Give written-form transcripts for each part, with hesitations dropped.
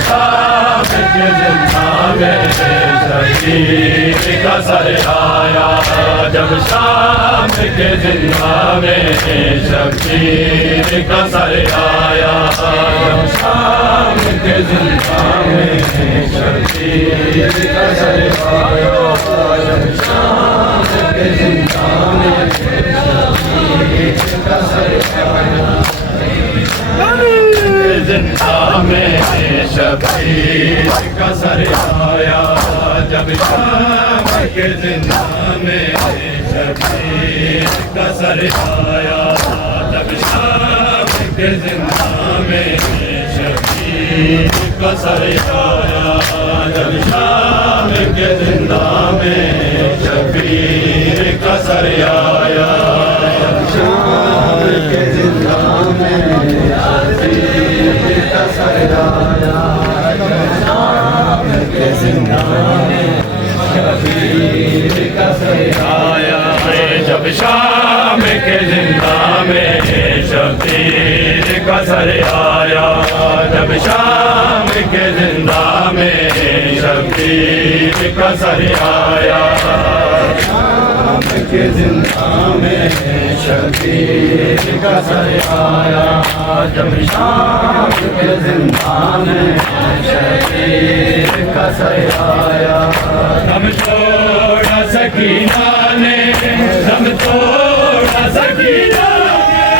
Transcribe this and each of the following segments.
शाम के जिंदा में शबीर का सर आया, जब शाम के जिंदा में शबीर का सर आया, जब शाम के जिंदा में शबीर का सर आया, जब शाम के जिंदा में शबीर का सर आया, जिंदा में शबीर का सर आया, जब शाम के जिंदा में शबीर का सर आया, जब शाम के जिंदा में शबीर का सर आया, जब शाम के जिंदा में शबीर का सर आया, जब शाम के जिंदा में शबीर का सर आया, जब शाम के जिंदा में शबीर का सर आया, जब शाम के जिंदा में शबीर का सर आया, शाम के जिंदा में शबीर का सर आया, जब शाम के जिंदा में शबीर का सर आया, दम तोड़ा सकीना ने, दम तोड़ा सकीना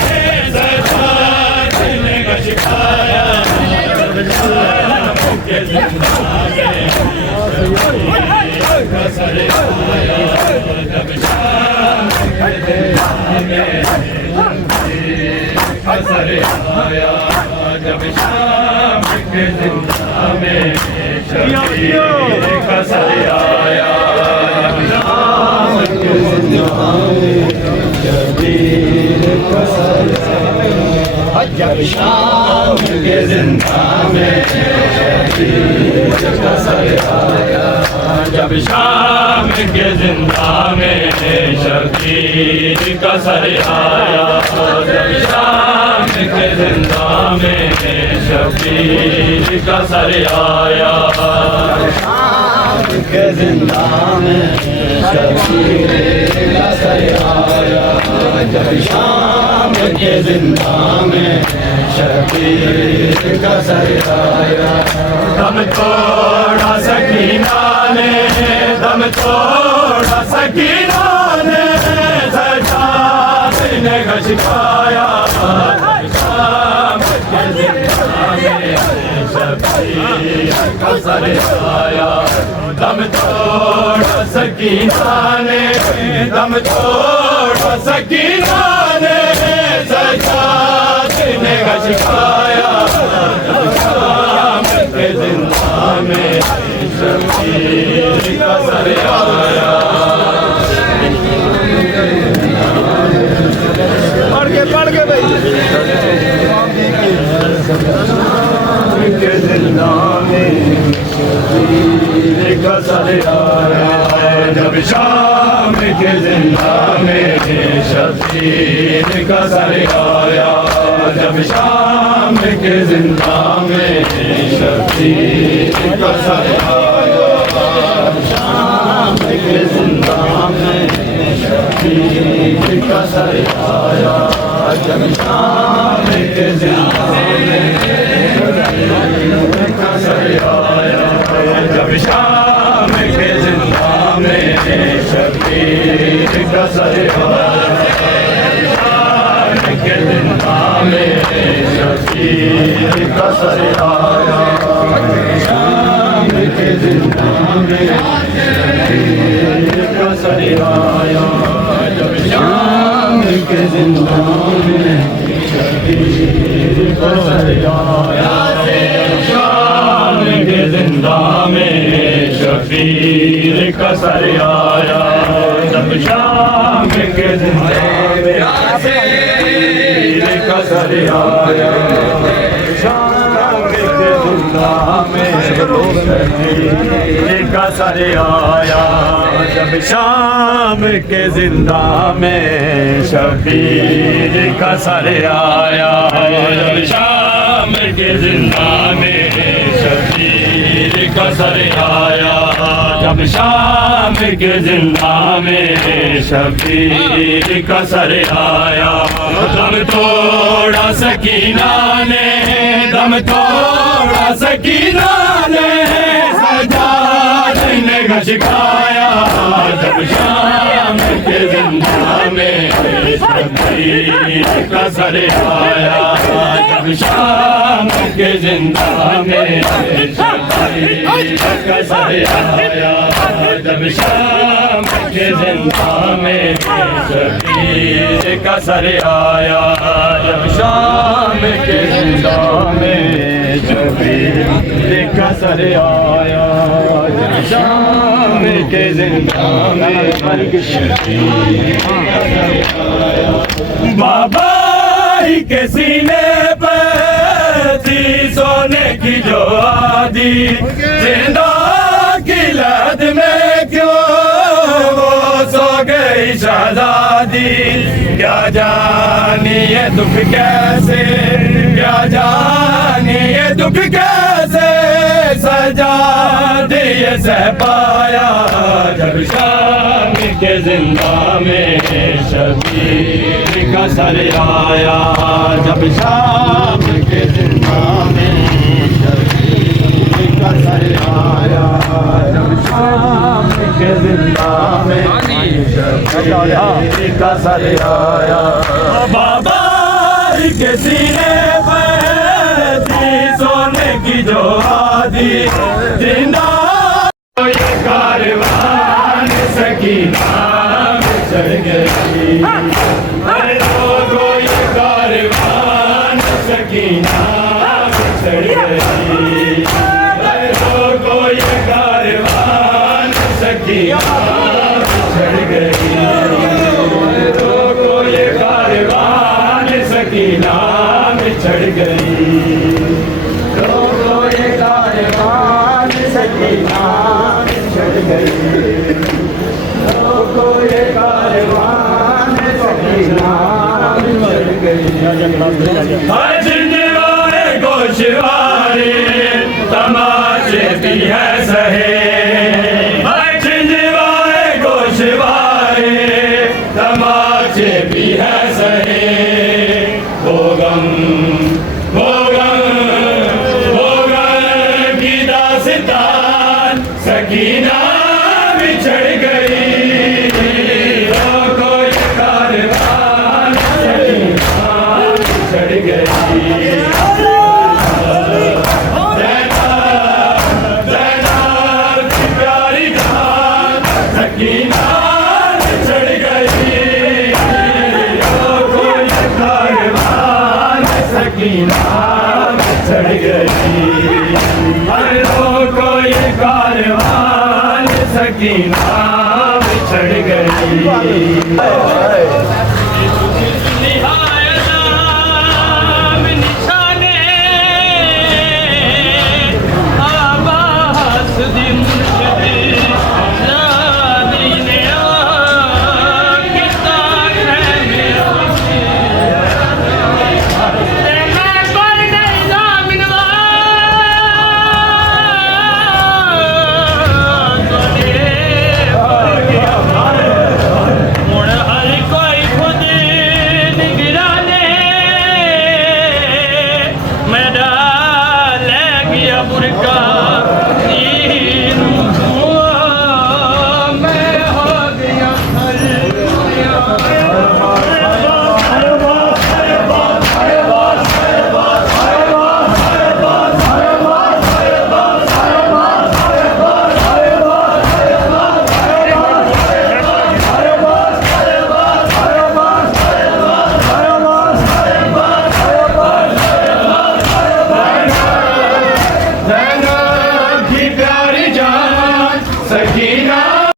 ने, सरदार ने गशकाया, जब शाम के जिंदा में शबीर का सर आया, जब शाम के जिंदा में शबीर का सर आया, जब शाम के जिंदा में शबीर का सर आया, जब शाम के जिंदा में शबीर का सर आया, जब शाम के जिंदा में शबीर का सर आया, जब शाम के जिंदा में शबीर का सर आया, जब शाम के जिंदा में शबीर का सर आया, शाम के जिंदा में शबीर का सर आया, जब शाम के जिंदा में शबीर का सर आया, दम तोड़ा सकीना ने, दम तोड़ा सकीना ने, सरदार ने गशकाया, शाम के जिंदा में शबीर का सर आया, दम तोड़ा सकीना ने, दम तोड़ा सकीना ने, सरदार ने गशकाया, शाम के जिंदा में शबीर का सर आया, पढ़ के भाई के जिंदा में शबीर का सर आया, जब शाम के जिंदा में शबीर का सर आया, जब शाम के जिंदा में शबीर का सर आया, शाम के जिंदा में शबीर का सर आया, जब शाम के जिंदा में शबीर का सर आया, जब शाम के जिंदा में शबीर का सर आया, शाम के जिंदा में शबीर का सर आया, शाम के जिंदा में शबीर का सर आया, जब शाम के जिंदा में शबीर का सर आया, शाम के जिंदा में शबीर का सर आया, जब शाम के जिंदा में शबीर का सर आया, शाम के जिंदा में शबीर का सर आया, जब शाम के जिंदा में शबीर का सर आया, जब शाम के जिंदा में कसर आया जब शाम के जिंदा में शबीर कसर आया। दम तोड़ा सकीना ने, दम तोड़ा सकीना ने, सजाद ने घशकाया जब शाम के जिंदा में शबीर कसर आया। जब शाम के जिंदा में शबीर कसर आया। जब शाम के जिंदा में शबीर कसर आया। जब शाम के जिंदा में शबीर कसर आया। जब शाम के जिंदा में शबीर कसर आया। बाबा ही के सीने पर थी सोने की जो आदि, जिंदा की लद में क्यों वो सो गई शहजादी। क्या जानी ये दुख कैसे, क्या जानी ये दुख कैसे सजा दिए सह पाया। जब शाम के जिंदा में शबीर कसर आया। जब शाम के जिंदा में शबीर कसर आया। जब शाम के जिंदा में शबीर कसर आया। बाबा के सीने पर थी सोने की जो आदि, जिंदा ये कारवान सकीना चढ़ गई। अरे लोगो ये कारवान सकीना चढ़ गई। अरे लोगो ये कारवान सकीना चढ़ गई। लोगो ये कारवान सकीना चढ़ गई। लोगो ये कारवान सकीना चढ़ गई। लोगो ये कारवान सकीना चढ़ गई। हर जिंदवारे गोशवारे तमाशे भी है सहे। हर जिंदवारे गोशवारे तमाशे भी है सहे। हो गम की दास्तान सकीना बिछड़ गई। कोई कारवान सकीना बिछड़ गई। प्यारी जान सकीना बिछड़ गई। कोई कारवान सकीना बिछड़ गई। हर लोगो ये कारवान सकीना बिछड़ गई। बुरका